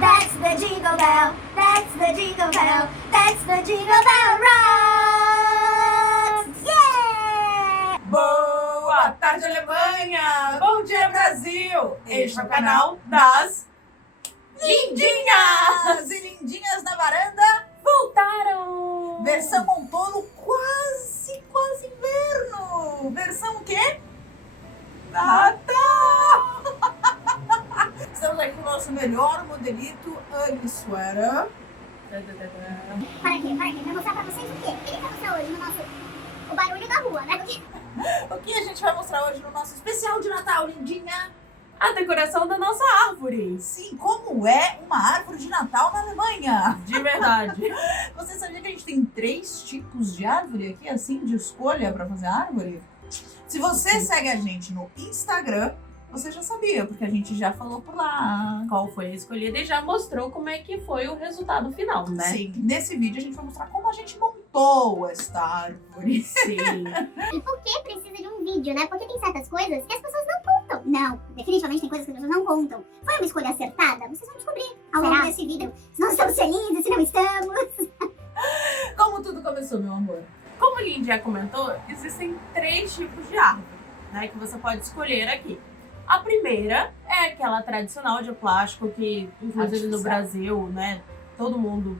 That's the jingle bell, that's the jingle bell, that's the jingle bell rocks! Yeah! Boa tarde, Alemanha! Bom dia, Brasil! Este é o canal das Lindinhas! E Lindinhas na varanda Voltaram! versão outono quase inverno! Versão o quê? Natal! Estamos aqui com o nosso melhor modelito, Ugly Sweater. Para quê? Vai mostrar pra vocês o quê? O que a gente vai mostrar hoje no nosso... O barulho da rua, né? O que a gente vai mostrar hoje no nosso especial de Natal, Lindinha? A decoração da nossa árvore. Sim, como é uma árvore de Natal na Alemanha? De verdade. Você sabia que a gente tem 3 tipos de árvore aqui, assim, de escolha para fazer árvore? Se você segue a gente no Instagram, você já sabia, porque a gente já falou por lá. Qual foi a escolhida e já mostrou como é que foi o resultado final, né? Sim, nesse vídeo a gente vai mostrar como a gente montou esta árvore. Sim. E por que precisa de um vídeo, né? Porque tem certas coisas que as pessoas não contam. Não, definitivamente tem coisas que as pessoas não contam. Foi uma escolha acertada? Vocês vão descobrir ao longo desse vídeo se nós estamos felizes, se não estamos. Como tudo começou, meu amor? Como a Lindy já comentou, existem 3 tipos de árvore, né, que você pode escolher aqui. A primeira é aquela tradicional de plástico que, inclusive no Brasil, né, todo mundo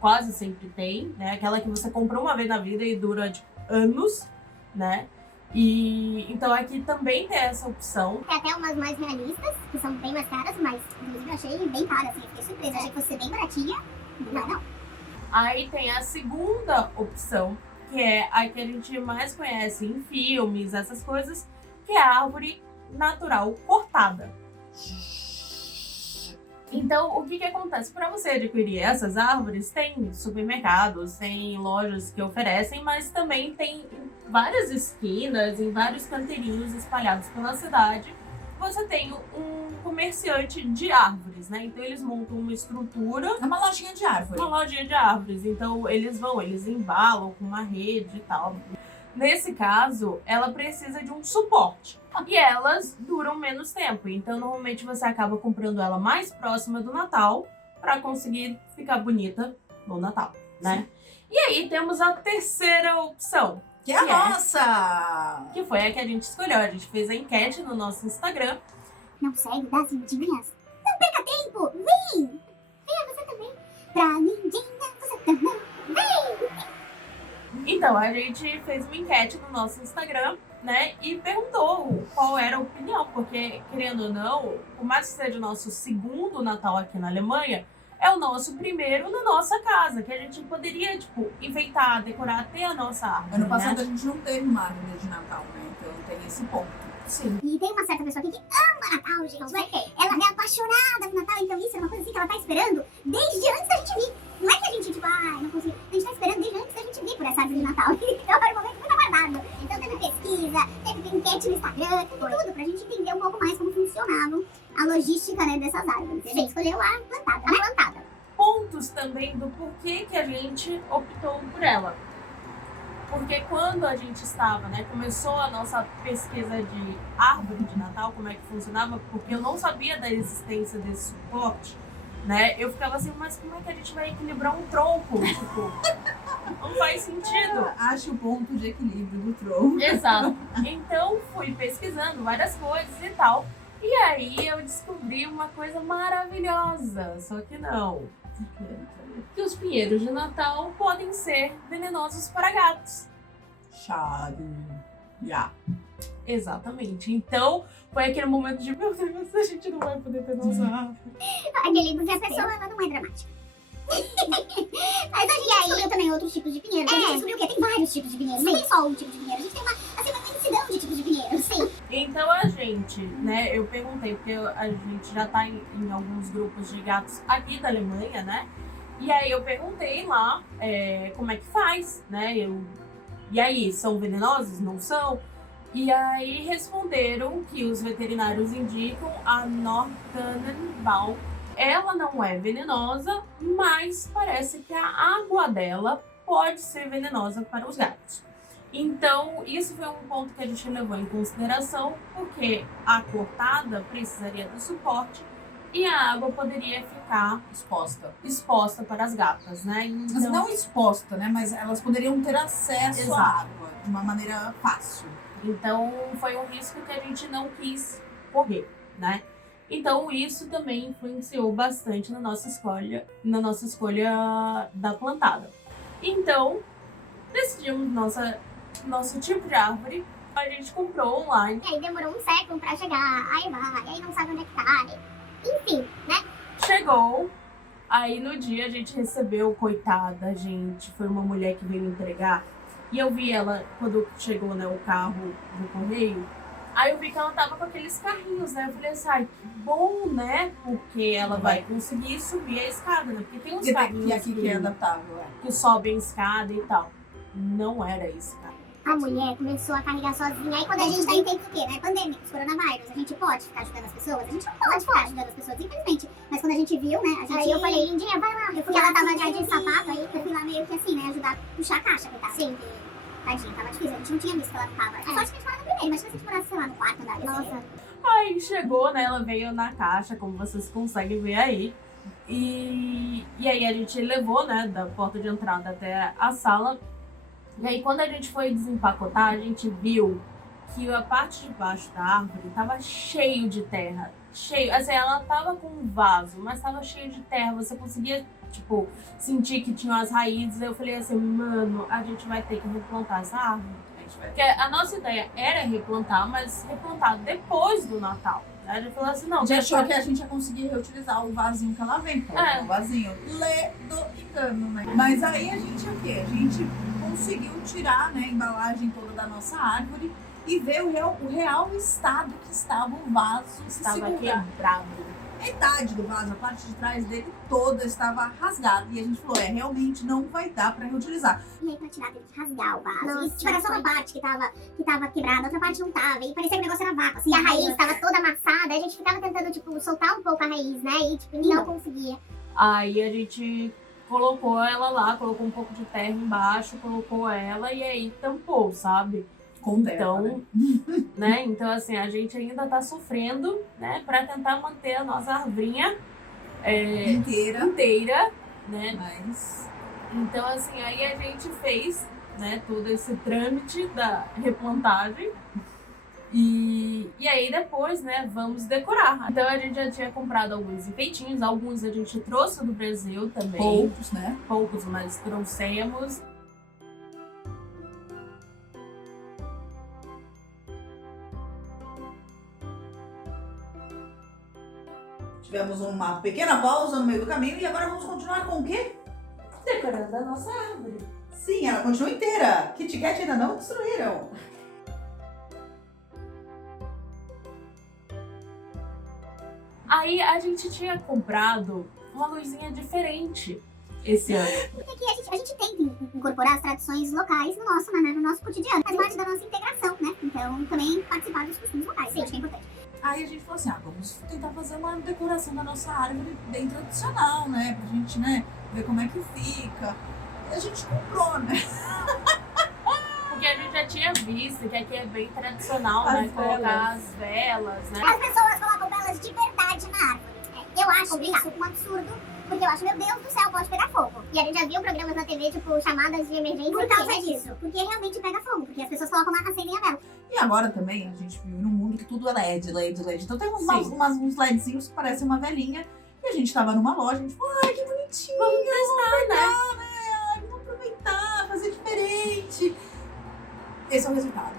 quase sempre tem, né, aquela que você comprou uma vez na vida e dura tipo, anos, né. E então aqui também tem essa opção. Tem até umas mais realistas, que são bem mais caras, mas inclusive eu achei bem cara, assim, fiquei surpresa. Achei que fosse bem baratinha. Não. Aí tem a segunda opção, que é a que a gente mais conhece em filmes, essas coisas, que é a árvore natural cortada. Então, o que acontece? Para você adquirir essas árvores, tem supermercados, tem lojas que oferecem, mas também tem em várias esquinas, em vários canteirinhos espalhados pela cidade, você tem um comerciante de árvores, né? Então, eles montam uma estrutura. É uma lojinha de árvore. Uma lojinha de árvores. Então, eles embalam com uma rede e tal. Nesse caso, ela precisa de um suporte. E elas duram menos tempo. Então, normalmente, você acaba comprando ela mais próxima do Natal para conseguir ficar bonita no Natal, né? E aí, temos a terceira opção. Que é a nossa! Que foi a que a gente escolheu. A gente fez a enquete no nosso Instagram. Não segue das lindinhas? Não perca tempo! Vem! Venha você também! Pra lindinha, você também! Vem! Então, a gente fez uma enquete no nosso Instagram, né? E perguntou qual era a opinião. Porque, querendo ou não, por mais que seja o nosso segundo Natal aqui na Alemanha, é o nosso primeiro na nossa casa. Que a gente poderia, tipo, enfeitar, decorar até a nossa árvore. Ano passado né? a gente não teve uma árvore de Natal, né? Então tem esse ponto. Sim. E tem uma certa pessoa aqui que ama Natal, gente. Ela é apaixonada por Natal, então isso é uma coisa assim que ela tá esperando desde antes da gente vir. Não é que a gente, tipo, não conseguiu. A gente tá esperando desde antes da gente vir por essa árvore de Natal. Então era um momento muito aguardado. Então teve pesquisa, teve enquete no Instagram, teve tudo pra gente entender um pouco mais como funcionava a logística, né, dessas árvores. E a gente escolheu a plantada, né? Pontos também do porquê que a gente optou por ela. Porque quando a gente estava, né, começou a nossa pesquisa de árvore de Natal, como é que funcionava, porque eu não sabia da existência desse suporte, né, eu ficava assim, mas como é que a gente vai equilibrar um tronco? Tipo, não faz sentido. Acho o ponto de equilíbrio do tronco. Exato. Então fui pesquisando várias coisas e tal, e aí eu descobri uma coisa maravilhosa, só que não. Que os pinheiros de Natal podem ser venenosos para gatos. Chave. Já. Exatamente. Então, foi aquele momento de, meu Deus, a gente não vai poder ter nossa árvore. Aquele porque a pessoa ela não é dramática. Mas hoje descobriu também outros tipos de pinheiro. A gente descobriu o quê? Tem vários tipos de pinheiro. Não tem só um tipo de pinheiro. A gente tem uma imensidão de tipos de pinheiro. Sim. Então a gente, né, eu perguntei, porque a gente já tá em alguns grupos de gatos aqui da Alemanha, né? E aí eu perguntei lá como é que faz, né? E aí, são venenosos? Não são? E aí responderam que os veterinários indicam a Nordtannenbaum. Ela não é venenosa, mas parece que a água dela pode ser venenosa para os gatos. Então, isso foi um ponto que a gente levou em consideração, porque a cortada precisaria do suporte e a água poderia ficar exposta para as gatas, né? Mas Então, não exposta, né? Mas elas poderiam ter acesso Exato. à água de uma maneira fácil. então foi um risco que a gente não quis correr, né? Então isso também influenciou bastante na nossa escolha da plantada. Então decidimos nosso tipo de árvore, a gente comprou online. E aí demorou um século pra chegar, aí vai, aí não sabe onde é que tá. Enfim, né? Chegou, aí no dia a gente recebeu, coitada, gente, foi uma mulher que veio entregar. E eu vi ela, quando chegou, né, o carro do correio, aí eu vi que ela tava com aqueles carrinhos, né? Eu falei assim, ai, que bom, né? Porque ela vai conseguir subir a escada, né? Porque tem uns carrinhos E aqui que é adaptável, que sobem a escada e tal. Não era isso, cara. A mulher começou a carregar sozinha. Aí quando a gente tá em tempo o quê, né? Pandêmicos, coronavírus, a gente pode ficar ajudando as pessoas? A gente não pode ficar ajudando as pessoas, infelizmente. Mas quando a gente viu, né? A gente... Aí eu falei, Lindinha, vai lá. Porque ela tava já de sapato, aí eu fui lá meio que assim, né? Ajudar a puxar a caixa, coitada. Sim. Tadinha, tava difícil. A gente não tinha visto que ela não tava. Só acho que a gente mora no primeiro, mas se a gente morasse, sei lá, no quarto andar. Nossa. Aí chegou, né? Ela veio na caixa, como vocês conseguem ver aí. E aí a gente levou, né? Da porta de entrada até a sala. E aí quando a gente foi desempacotar, a gente viu que a parte de baixo da árvore tava cheio de terra. Cheio, assim, ela tava com um vaso, mas tava cheio de terra. Você conseguia, tipo, sentir que tinha as raízes. Eu falei assim, mano, a gente vai ter que replantar essa árvore. Porque a nossa ideia era replantar, mas replantar depois do Natal. A gente falou assim, não, A gente deixa- achou que a gente ia conseguir reutilizar o vasinho que ela vem, porque ela é um vasinho do engano, né? Mas aí a gente o quê? A gente conseguiu tirar, né, a embalagem toda da nossa árvore e ver o real estado que estava o vaso. estava se segurar. quebrado. Metade do vaso, a parte de trás dele toda estava rasgada. E a gente falou, realmente não vai dar pra reutilizar. E aí pra tirar, teve que rasgar o vaso. Nossa, E tipo, era só uma parte que tava quebrada, outra parte não tava. E parecia que o negócio era vácuo, assim. E a raiz tava toda amassada. A gente ficava tentando, tipo, soltar um pouco a raiz, né? E, tipo, não conseguia. Aí a gente colocou ela lá, colocou um pouco de terra embaixo, colocou ela e aí tampou, sabe? Com terra, Então, né? Então, assim, a gente ainda tá sofrendo, né? Pra tentar manter a nossa arvrinha inteira. inteira, né? Mas Então, assim, aí a gente fez, né, todo esse trâmite da replantagem. E aí depois, né, vamos decorar. Então a gente já tinha comprado alguns enfeitinhos, alguns a gente trouxe do Brasil também. poucos, né? Poucos, mas trouxemos. Tivemos uma pequena pausa no meio do caminho e agora vamos continuar com o quê? Decorando a nossa árvore. Sim, ela continua inteira. Kit Kat ainda não destruíram. Aí a gente tinha comprado uma luzinha diferente esse ano. Porque aqui a gente tenta incorporar as tradições locais no nosso, né, no nosso cotidiano. Faz parte da nossa integração, né? Então, também participar dos costumes locais. Sim, acho que é importante. Aí a gente falou assim, vamos tentar fazer uma decoração da nossa árvore bem tradicional, né? Pra gente, né, ver como é que fica. E a gente comprou, né? Porque a gente já tinha visto que aqui é bem tradicional, As né? velas. Colocar as velas, né? As pessoas colocam velas de verdade na árvore. Eu acho isso um absurdo, porque eu acho, meu Deus do céu, pode pegar fogo. E a gente já viu programas na TV, tipo, chamadas de emergência por causa disso. Porque realmente pega fogo, porque as pessoas colocam lá, acendem a vela. E agora também a gente vive num mundo que tudo é LED. Então tem Sim. uns LEDzinhos que parecem uma velhinha. E a gente tava numa loja, a gente falou, ai, que bonitinho. Vamos testar, né? Ai, vamos aproveitar, fazer diferente. Esse é o resultado.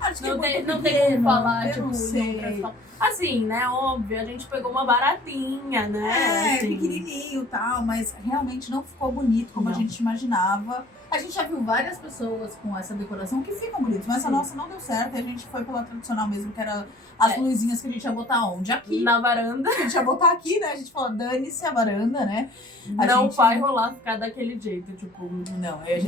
Acho que Não é tem, muito não tem pequeno, como falar, eu tipo, não em sei. outras palavras. Assim, né? Óbvio, a gente pegou uma baratinha, né? Assim. Pequenininho e tal, mas realmente não ficou bonito como a Não. gente imaginava. A gente já viu várias pessoas com essa decoração que ficam bonitas, mas a Sim. nossa não deu certo e a gente foi pela tradicional mesmo, que era as luzinhas que a gente ia botar onde? Aqui. Na varanda. A gente ia botar aqui, né? A gente falou, dane-se a varanda, né? A Não gente- vai rolar ficar daquele jeito, tipo. Não, aí a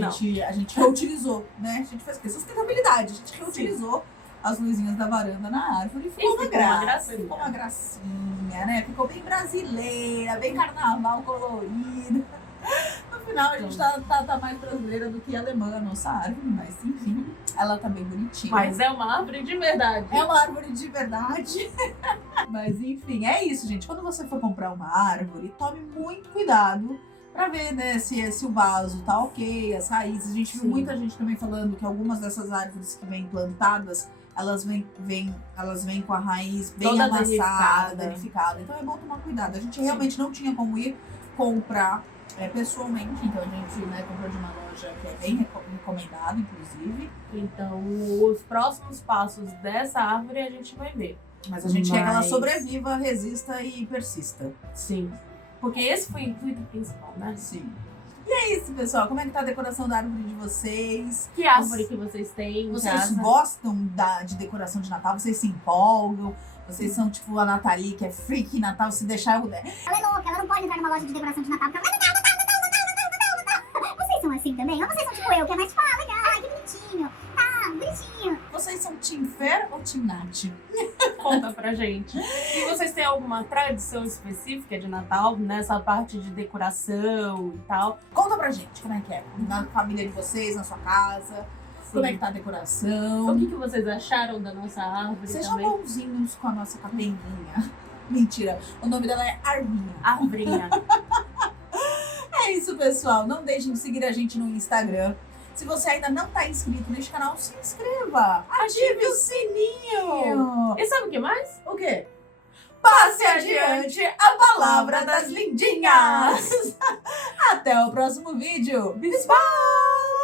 gente reutilizou, né? A gente fez o quê? Sustentabilidade. A gente reutilizou as luzinhas da varanda na árvore e ficou uma ficou uma graça. gracinha. Ficou uma gracinha, né? Ficou bem brasileira, bem carnaval colorido. No final, a gente tá mais brasileira do que alemã, a nossa árvore, mas enfim, ela tá bem bonitinha. Mas é uma árvore de verdade. É uma árvore de verdade. Mas enfim, é isso, gente. Quando você for comprar uma árvore, tome muito cuidado pra ver, né, se o vaso tá ok, as raízes. A gente viu Sim. muita gente também falando que algumas dessas árvores que vêm plantadas, elas vêm com a raiz bem Toda amassada, danificada. danificada. Então é bom tomar cuidado. A gente realmente não tinha como ir comprar pessoalmente, então a gente, né, comprou de uma loja que é bem recomendada, inclusive. Então, os próximos passos dessa árvore a gente vai ver. Mas a gente quer que ela Mas- sobreviva, resista e persista. Sim. Porque esse foi o intuito principal, né? Sim. E é isso, pessoal. Como é que tá a decoração da árvore de vocês? Que árvore que vocês têm em Vocês casa? gostam de decoração de Natal? Vocês se empolgam? Vocês são tipo a Nathalie, que é freak Natal, se deixar eu... Ela é louca, ela não pode entrar numa loja de decoração de Natal porque ela vai Natal. Vocês são assim também? Ou vocês são tipo eu, que é mais tipo, legal, ai, que bonitinho, bonitinho. Vocês são Team Fer ou Team Nath? Conta pra gente. E vocês têm alguma tradição específica de Natal nessa parte de decoração e tal? Conta pra gente como é que é. Na família de vocês, na sua casa. Como é que tá a decoração? O que vocês acharam da nossa árvore Sejam também? bonzinhos com a nossa capenguinha. Mentira, o nome dela é Arminha. Arvrinha. É isso, pessoal. Não deixem de seguir a gente no Instagram. Se você ainda não está inscrito neste canal, se inscreva. Ative o sininho. E sabe o que mais? O quê? Passe adiante a palavra das lindinhas. Até o próximo vídeo. Bye!